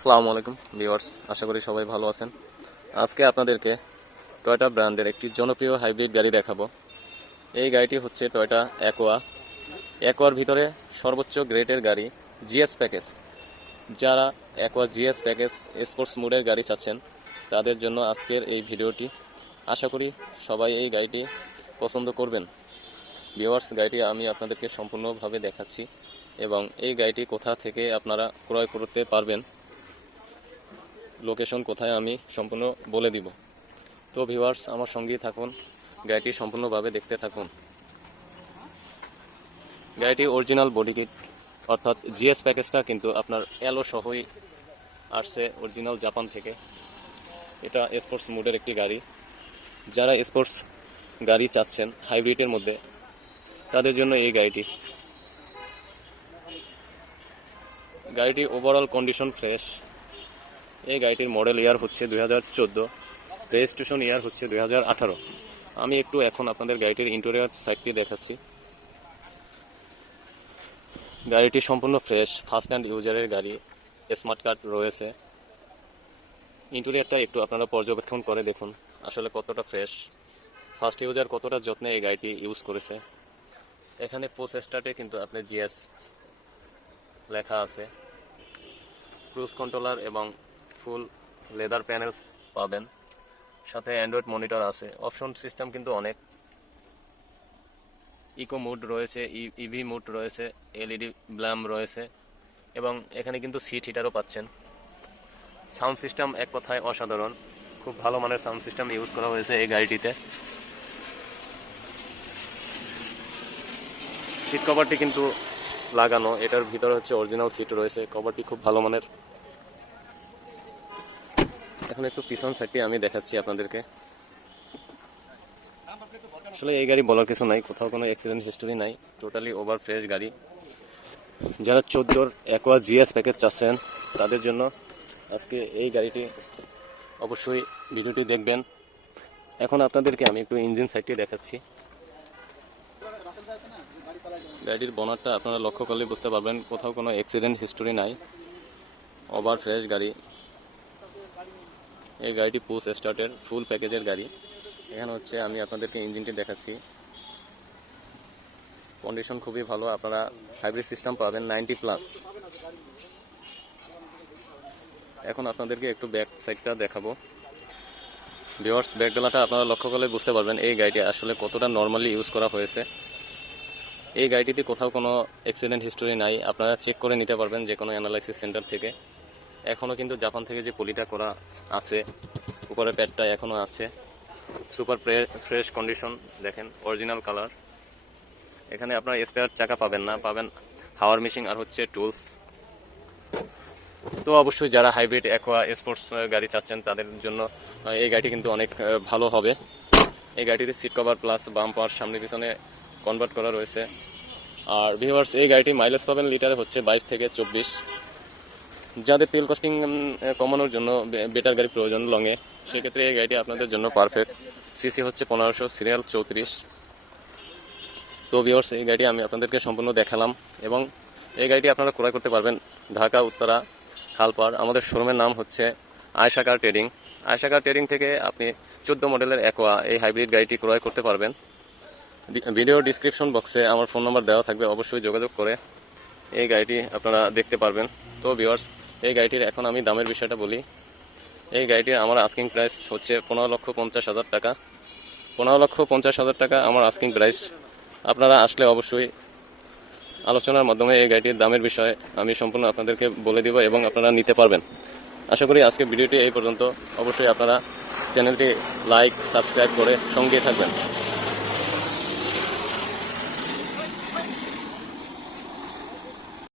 আসসালামু আলাইকুম, ভিউয়ার্স। আশা করি সবাই ভালো আছেন। আজকে আপনাদেরকে টয়টা ব্র্যান্ডের একটি জনপ্রিয় হাইব্রিড গাড়ি দেখাবো। এই গাড়িটি হচ্ছে টয়টা অ্যাকোয়া। অ্যাকোয়ার ভিতরে সর্বোচ্চ গ্রেডের গাড়ি জিএস প্যাকেজ। যারা অ্যাকোয়া জিএস প্যাকেজ স্পোর্টস মুডের গাড়ি চাচ্ছেন, তাদের জন্য আজকের এই ভিডিওটি। আশা করি সবাই এই গাড়িটি পছন্দ করবেন। ভিউয়ার্স, গাড়িটি আমি আপনাদেরকে সম্পূর্ণভাবে দেখাচ্ছি এবং এই গাড়িটি কোথা থেকে আপনারা ক্রয় করতে পারবেন লোকেশন কোথায় আমি সম্পূর্ণ বলে দিব। তো ভিউয়ার্স, আমার সঙ্গেই থাকুন। গাড়িটি সম্পূর্ণভাবে দেখতে থাকুন। গাড়িটি অরিজিনাল বডি কিট, অর্থাৎ জিএস প্যাকেজটা কিন্তু আপনার এলো সহই আসছে অরিজিনাল জাপান থেকে। এটা স্পোর্টস মুডের একটি গাড়ি। যারা স্পোর্টস গাড়ি চাচ্ছেন হাইব্রিডের মধ্যে, তাদের জন্য এই গাড়িটি। গাড়িটি ওভারঅল কন্ডিশন ফ্রেশ এই গাড়িটির মডেল ইয়ার হচ্ছে দুই হাজার চোদ্দ রেজিস্ট্রেশন ইয়ার হচ্ছে দুই হাজার আঠারো। আমি একটু এখন আপনাদের গাড়িটির ইন্টেরিয়ার সাইডটি দেখাচ্ছি। গাড়িটি সম্পূর্ণ ফ্রেশ ফার্স্ট হ্যান্ড ইউজারের গাড়ি স্মার্ট কার্ড রয়েছে। ইন্টেরিয়ারটা একটু আপনারা পর্যবেক্ষণ করে দেখুন, আসলে কতটা ফ্রেশ ফার্স্ট ইউজার কতটা যত্নে এই গাড়িটি ইউজ করেছে। এখানে পোস্ট স্টার্টে কিন্তু আপনার জিএস লেখা আছে। ক্রুজ কন্ট্রোলার এবং ফুল লেদার প্যানেল পাবেন। সাথে অ্যান্ড্রয়েড মনিটর আছে। অপশন সিস্টেম কিন্তু অনেক। ইকো মুড রয়েছে ইভি মুড রয়েছে, এলইডি ব্ল্যাম রয়েছে, এবং এখানে কিন্তু সিট হিটারও পাচ্ছেন। সাউন্ড সিস্টেম এক কথায় অসাধারণ। খুব ভালো মানের সাউন্ড সিস্টেম ইউজ করা হয়েছে এই গাড়িটিতে। সিট কভারটি কিন্তু লাগানো। এটার ভিতরে হচ্ছে অরিজিনাল সিট রয়েছে। কভারটি খুব ভালো মানের। এখন একটু পিছন সাইডটি আমি দেখাচ্ছি আপনাদেরকে। আসলে এই গাড়ি বলার কিছু নাই, কোথাও কোনো অ্যাক্সিডেন্ট হিস্টোরি নাই টোটালি ওভার ফ্রেশ গাড়ি। যারা চোদ্দোর অ্যাকোয়া জিএস প্যাকেজ চাচ্ছেন, তাদের জন্য আজকে এই গাড়িটি অবশ্যই ভিডিওটি দেখবেন। এখন আপনাদেরকে আমি একটু ইঞ্জিন সাইডটি দেখাচ্ছি। গাড়ির বনারটা আপনারা লক্ষ্য করলে বুঝতে পারবেন, কোথাও কোনো অ্যাক্সিডেন্ট হিস্টোরি নাই। ওভার ফ্রেশ গাড়ি। এই গাড়িটি পুশ স্টার্টের ফুল প্যাকেজের গাড়ি। এখানে হচ্ছে আমি আপনাদেরকে ইঞ্জিনটি দেখাচ্ছি। কন্ডিশন খুবই ভালো, আপনারা হাইব্রিড সিস্টেম পাবেন নাইনটি প্লাস এখন আপনাদেরকে একটু ব্যাক সাইডটা দেখাবো। ভিওয়ার্স ব্যাকডালাটা আপনারা লক্ষ্য করলে বুঝতে পারবেন এই গাড়িটি আসলে কতটা নর্মালি ইউজ করা হয়েছে। এই গাড়িটিতে কোথাও কোনো অ্যাক্সিডেন্ট হিস্টোরি নাই, আপনারা চেক করে নিতে পারবেন যে কোনো অ্যানালাইসিস সেন্টার থেকে। এখনও কিন্তু জাপান থেকে যে পলিটা করা আছে উপরে প্যাডটা এখনও আছে। সুপার ফ্রেশ কন্ডিশন, দেখেন, অরিজিনাল কালার। এখানে আপনার স্পেয়ার চাকা পাবেন না, পাবেন হাওয়ার মেশিন আর হচ্ছে টুলস। তো অবশ্যই যারা হাইব্রিড অ্যাকোয়া স্পোর্টস গাড়ি চাচ্ছেন, তাদের জন্য এই গাড়িটি কিন্তু অনেক ভালো হবে। এই গাড়িটিতে সিট কভার প্লাস বাম্পার সামনে পিছনে কনভার্ট করা রয়েছে। আর ভিভার্স এই গাড়িটি মাইলেজ পাবেন লিটারে হচ্ছে বাইশ থেকে চব্বিশ। যাদের তেল কস্টিং কমানোর জন্য বেটার গাড়ি প্রয়োজন লংয়ে সেক্ষেত্রে এই গাড়িটি আপনাদের জন্য পারফেক্ট সিসি হচ্ছে পনেরোশো সিরিয়াল চৌত্রিশ। তো ভিউয়ার্স এই গাড়ি আমি আপনাদেরকে সম্পূর্ণ দেখালাম এবং এই গাড়িটি আপনারা ক্রয় করতে পারবেন ঢাকা, উত্তরা, খালপাড়। আমাদের শোরুমের নাম হচ্ছে আয়সা কার ট্রেডিং আয়সা কার ট্রেডিং থেকে আপনি চোদ্দ মডেলের অ্যাকোয়া এই হাইব্রিড গাড়িটি ক্রয় করতে পারবেন। ভিডিও ডিসক্রিপশন বক্সে আমার ফোন নাম্বার দেওয়া থাকবে, অবশ্যই যোগাযোগ করে এই গাড়িটি আপনারা দেখতে পারবেন। তো ভিউয়ার্স এই গাড়িটির এখন আমি দামের বিষয়টা বলি। এই গাড়িটির আমার আস্কিং প্রাইস হচ্ছে পনেরো লক্ষ পঞ্চাশ হাজার টাকা। পনেরো লক্ষ পঞ্চাশ হাজার টাকা আমার আস্কিং প্রাইস আপনারা আসলে অবশ্যই আলোচনার মাধ্যমে এই গাড়িটির দামের বিষয়ে আমি সম্পূর্ণ আপনাদেরকে বলে দিব এবং আপনারা নিতে পারবেন। আশা করি আজকে ভিডিওটি এই পর্যন্ত। অবশ্যই আপনারা চ্যানেলটি লাইক সাবস্ক্রাইব করে সঙ্গে থাকবেন।